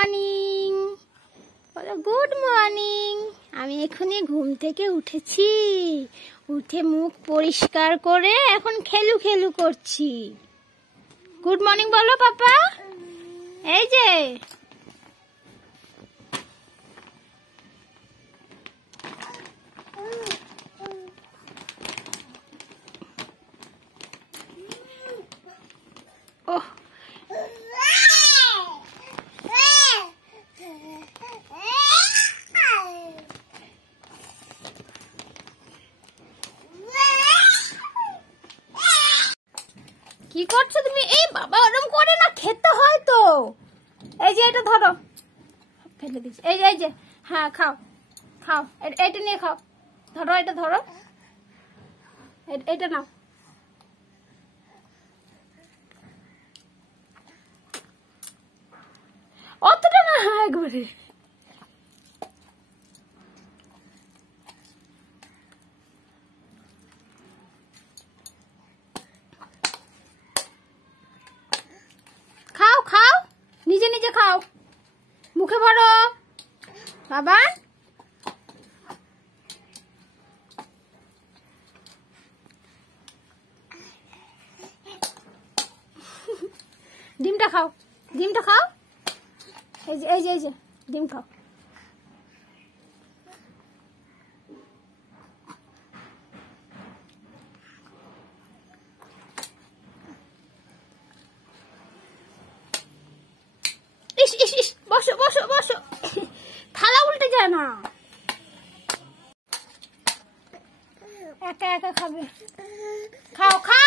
মর্নিং, বলো good morning. আমি এখনই ঘুম থেকে উঠেছি, উঠে মুখ পরিষ্কার করে এখন খেলু খেলু করছি। গুড মর্নিং বলো পাপা। এই যে ওহ কি করছো তুমি? এই বাবা ওরম করে না, খেতে হয় তো। এই যে এটা ধরো, ফেলে দিচ্ছি। এই যে হ্যাঁ খাও খাও, এটা নিয়ে খাও। ধরো এটা ধরো, এটা নাও। অতটা না, একবারে। খাও খাও, নিজে নিজে খাও, মুখে ভরো বাবা। ডিমটা খাও, ডিমটা খাও। এই যে ডিম খাও। ইস ইস ইস, বসো বসো বসো, থালা উল্টে যায় না। একা একা খাবে, খাও খাও।